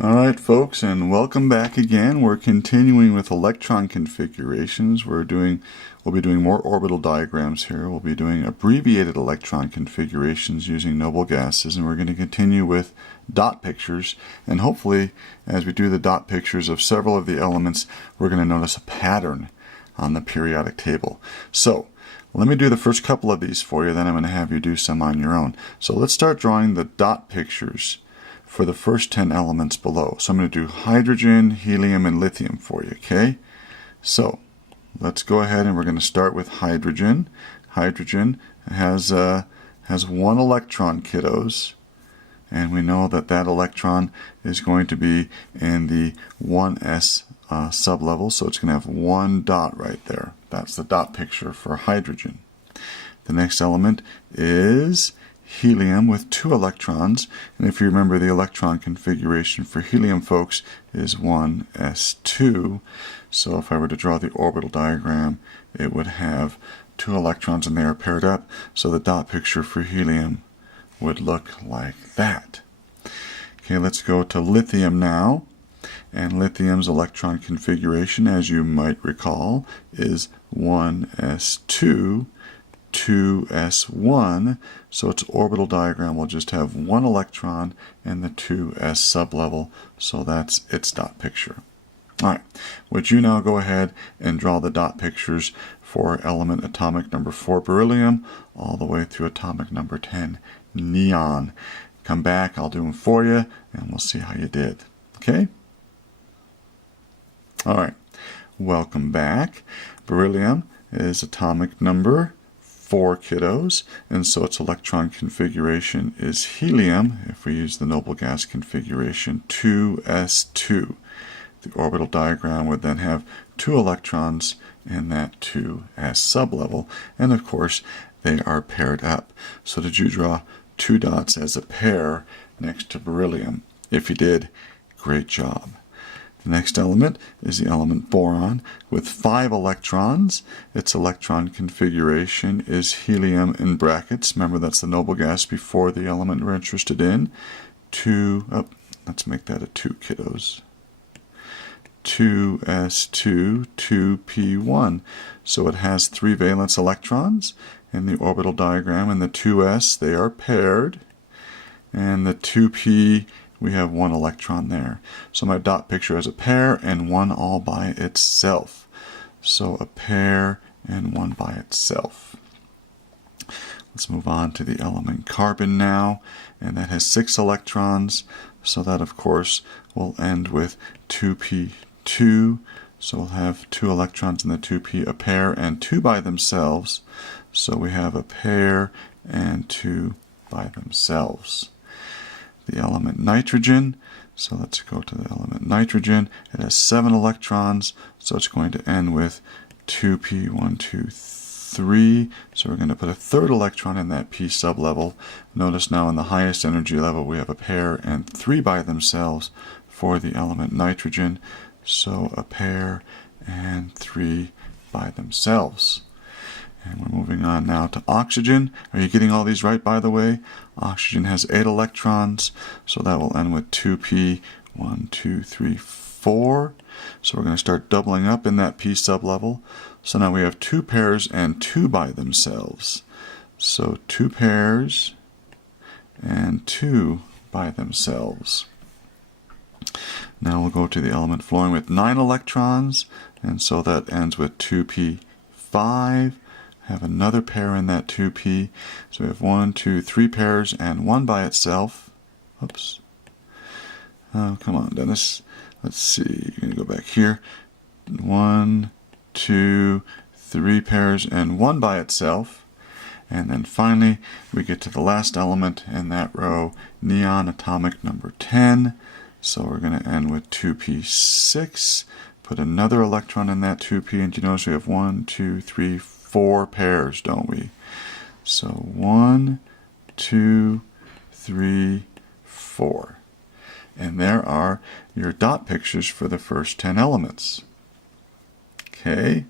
Alright folks, and welcome back again. We're continuing with electron configurations. We'll be doing more orbital diagrams here. We'll be doing abbreviated electron configurations using noble gases, and we're going to continue with dot pictures. And hopefully, as we do the dot pictures of several of the elements, we're going to notice a pattern on the periodic table. So, let me do the first couple of these for you, then I'm going to have you do some on your own. So let's start drawing the dot pictures for the first 10 elements below. So I'm going to do hydrogen, helium, and lithium for you, okay? So let's go ahead and we're going to start with hydrogen. Hydrogen has one electron, kiddos, and we know that that electron is going to be in the 1s sublevel, so it's going to have one dot right there. That's the dot picture for hydrogen. The next element is helium with 2 electrons, and if you remember, the electron configuration for helium, folks, is 1s2. So if I were to draw the orbital diagram, it would have 2 electrons and they are paired up, so the dot picture for helium would look like that. Okay, let's go to lithium now. And lithium's electron configuration, as you might recall, is 1s2, 2s1, so its orbital diagram will just have 1 electron in the 2s sublevel, so that's its dot picture. Alright, would you now go ahead and draw the dot pictures for element atomic number 4, beryllium, all the way through atomic number 10, neon. Come back, I'll do them for you, and we'll see how you did. Okay? Alright, welcome back. Beryllium is atomic number 4, kiddos, and so its electron configuration is helium, if we use the noble gas configuration, 2s2. The orbital diagram would then have 2 electrons in that 2s sublevel, and of course they are paired up. So did you draw 2 dots as a pair next to beryllium? If you did, great job. The next element is the element boron with 5 electrons. Its electron configuration is helium in brackets. Remember, that's the noble gas before the element we're interested in. Let's make that a 2, kiddos. 2s2, 2p1. So it has 3 valence electrons in the orbital diagram. In the 2s, they are paired. And the 2p, we have 1 electron there. So my dot picture has a pair and 1 all by itself. So a pair and 1 by itself. Let's move on to the element carbon now, and that has 6 electrons. So that, of course, will end with 2p2. So we'll have 2 electrons in the 2p, a pair and 2 by themselves. So we have a pair and 2 by themselves. The element nitrogen, so let's go to the element nitrogen. It has 7 electrons, so it's going to end with 2p1, 2, 3. So we're going to put a 3rd electron in that p sublevel. Notice now in the highest energy level we have a pair and 3 by themselves for the element nitrogen. So a pair and 3 by themselves. And we're moving on now to oxygen. Are you getting all these right, by the way? Oxygen has 8 electrons, so that will end with 2p, 1, 2, 3, 4. So we're going to start doubling up in that p sublevel. So now we have 2 pairs and 2 by themselves. So 2 pairs and 2 by themselves. Now we'll go to the element fluorine with 9 electrons, and so that ends with 2p5. Have another pair in that 2p. So we have 1, 2, 3 pairs and 1 by itself. Oops. Oh, come on, Dennis. Let's see. You're going to go back here. 1, 2, 3 pairs and 1 by itself. And then finally, we get to the last element in that row, neon atomic number 10. So we're going to end with 2p6. Put another electron in that 2p, and you notice we have 1, 2, 3, 4 pairs, don't we? So 1, 2, 3, 4. And there are your dot pictures for the first 10 elements. Okay,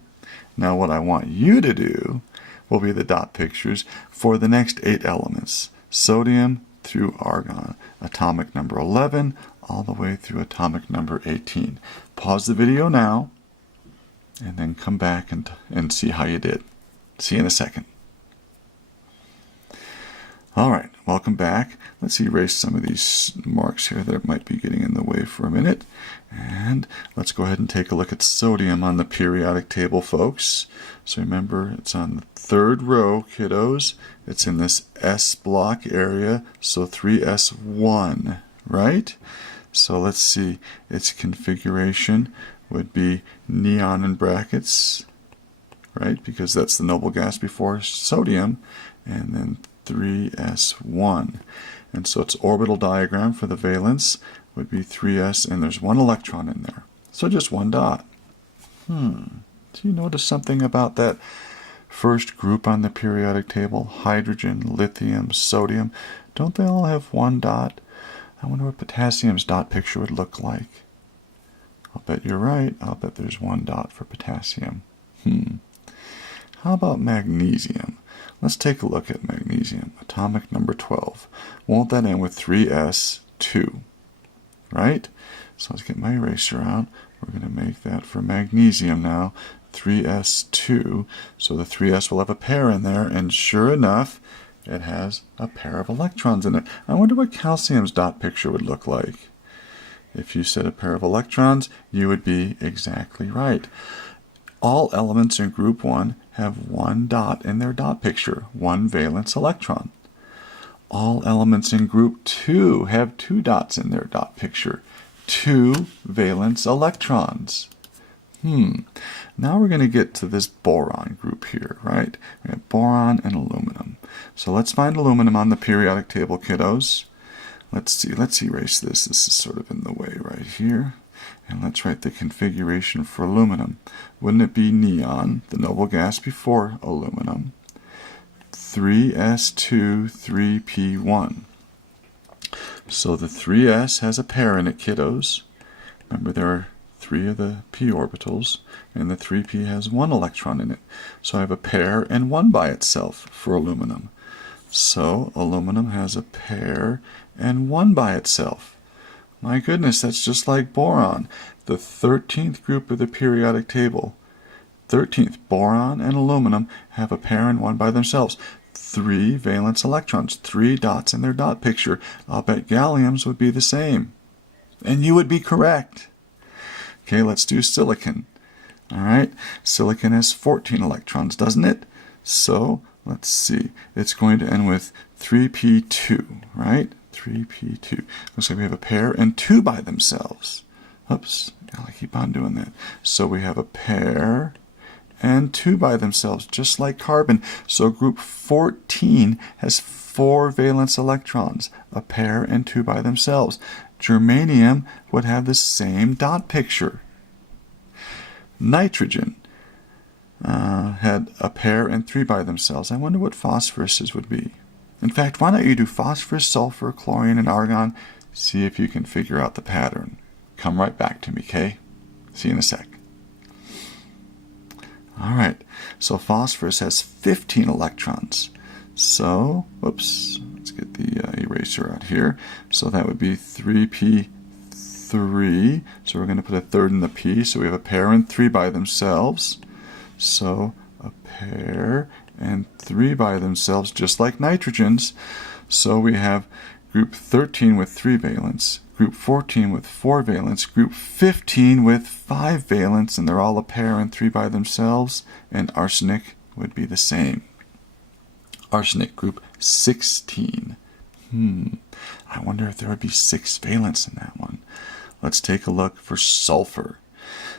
now what I want you to do will be the dot pictures for the next 8 elements. Sodium through argon. Atomic number 11, all the way through atomic number 18. Pause the video now, and then come back and see how you did. See you in a second. All right, welcome back. Let's erase some of these marks here that might be getting in the way for a minute. And let's go ahead and take a look at sodium on the periodic table, folks. So remember, it's on the third row, kiddos. It's in this S block area, so 3s1, right? So let's see, its configuration would be neon in brackets, right? Because that's the noble gas before sodium, and then 3s1. And so its orbital diagram for the valence would be 3s, and there's one electron in there. So just one dot. Do you notice something about that first group on the periodic table? Hydrogen, lithium, sodium. Don't they all have one dot? I wonder what potassium's dot picture would look like. I'll bet you're right. I'll bet there's one dot for potassium. How about magnesium? Let's take a look at magnesium. Atomic number 12. Won't that end with 3s2? Right? So let's get my eraser out. We're going to make that for magnesium now. 3s2. So the 3s will have a pair in there, and sure enough, it has a pair of electrons in it. I wonder what calcium's dot picture would look like. If you said a pair of electrons, you would be exactly right. All elements in group 1 have one dot in their dot picture, one valence electron. All elements in group 2 have two dots in their dot picture, two valence electrons. Now we're going to get to this boron group here, right? We have boron and aluminum. So let's find aluminum on the periodic table, kiddos. Let's see, let's erase this. This is sort of in the way right here. And let's write the configuration for aluminum. Wouldn't it be neon, the noble gas before aluminum? 3s2, 3p1. So the 3s has a pair in it, kiddos. Remember, there are 3 of the p orbitals, and the 3p has one electron in it. So I have a pair and one by itself for aluminum. So aluminum has a pair and one by itself. My goodness, that's just like boron, the 13th group of the periodic table. 13th, boron and aluminum have a pair and one by themselves. 3 valence electrons, 3 dots in their dot picture. I'll bet gallium's would be the same. And you would be correct. Okay, let's do silicon. All right, silicon has 14 electrons, doesn't it? So let's see, it's going to end with 3p2, right? 3p2. Looks like we have a pair and 2 by themselves. Oops, I keep on doing that. So we have a pair and 2 by themselves, just like carbon. So group 14 has 4 valence electrons, a pair and 2 by themselves. Germanium would have the same dot picture. Nitrogen had a pair and 3 by themselves. I wonder what phosphorus's would be. In fact, why don't you do phosphorus, sulfur, chlorine, and argon? See if you can figure out the pattern. Come right back to me, okay? See you in a sec. All right, so phosphorus has 15 electrons. So, whoops, let's get the eraser out here. So that would be 3p3. So we're going to put a third in the p. So we have a pair and 3 by themselves. So a pair and 3 by themselves, just like nitrogens. So we have group 13 with 3 valence, group 14 with 4 valence, group 15 with 5 valence, and they're all a pair and 3 by themselves, and arsenic would be the same. Arsenic group 16. I wonder if there would be 6 valence in that one. Let's take a look for sulfur.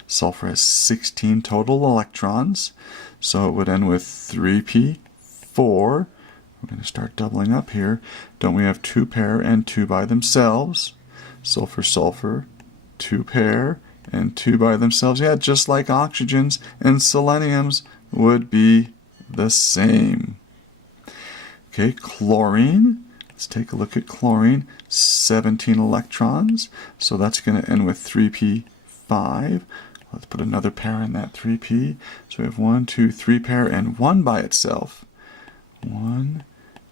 Sulfur has 16 total electrons, so it would end with 3p4. We're going to start doubling up here. Don't we have 2 pair and 2 by themselves? Sulfur, sulfur, 2 pair and 2 by themselves. Yeah, just like oxygens, and seleniums would be the same. Okay, chlorine. Let's take a look at chlorine. 17 electrons, so that's going to end with 3p5. Let's put another pair in that 3p. So we have 1, 2, 3 pair and 1 by itself. 1,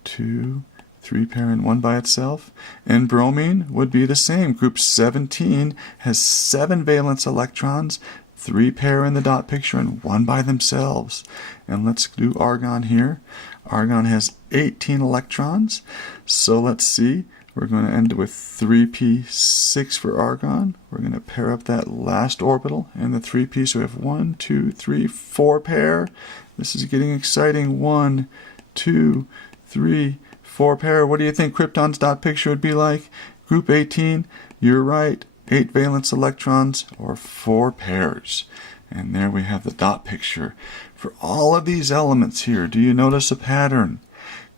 2, 3 pair and 1 by itself. And bromine would be the same. Group 17 has 7 valence electrons, 3 pair in the dot picture and 1 by themselves. And let's do argon here. Argon has 18 electrons. So let's see. We're going to end with 3p6 for argon. We're going to pair up that last orbital and the 3p. So we have 1, 2, 3, 4 pair. This is getting exciting. 1, 2, 3, 4 pair. What do you think Krypton's dot picture would be like? Group 18, you're right. 8 valence electrons or 4 pairs. And there we have the dot picture. For all of these elements here, do you notice a pattern?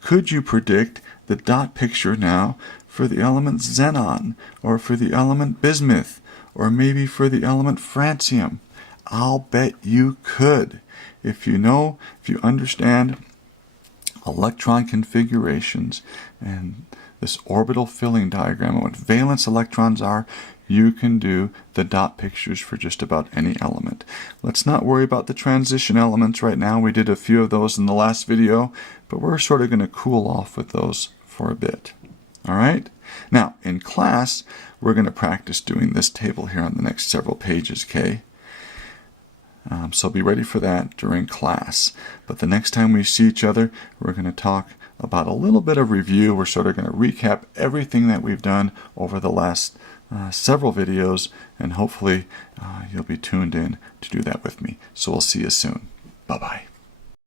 Could you predict the dot picture now for the element xenon, or for the element bismuth, or maybe for the element francium? I'll bet you could. If you understand electron configurations and this orbital filling diagram and what valence electrons are, you can do the dot pictures for just about any element. Let's not worry about the transition elements right now. We did a few of those in the last video, but we're sort of going to cool off with those for a bit. All right? Now, in class, we're going to practice doing this table here on the next several pages, okay? So be ready for that during class. But the next time we see each other, we're going to talk about a little bit of review. We're sort of going to recap everything that we've done over the last several videos, and hopefully you'll be tuned in to do that with me. So we'll see you soon. Bye-bye.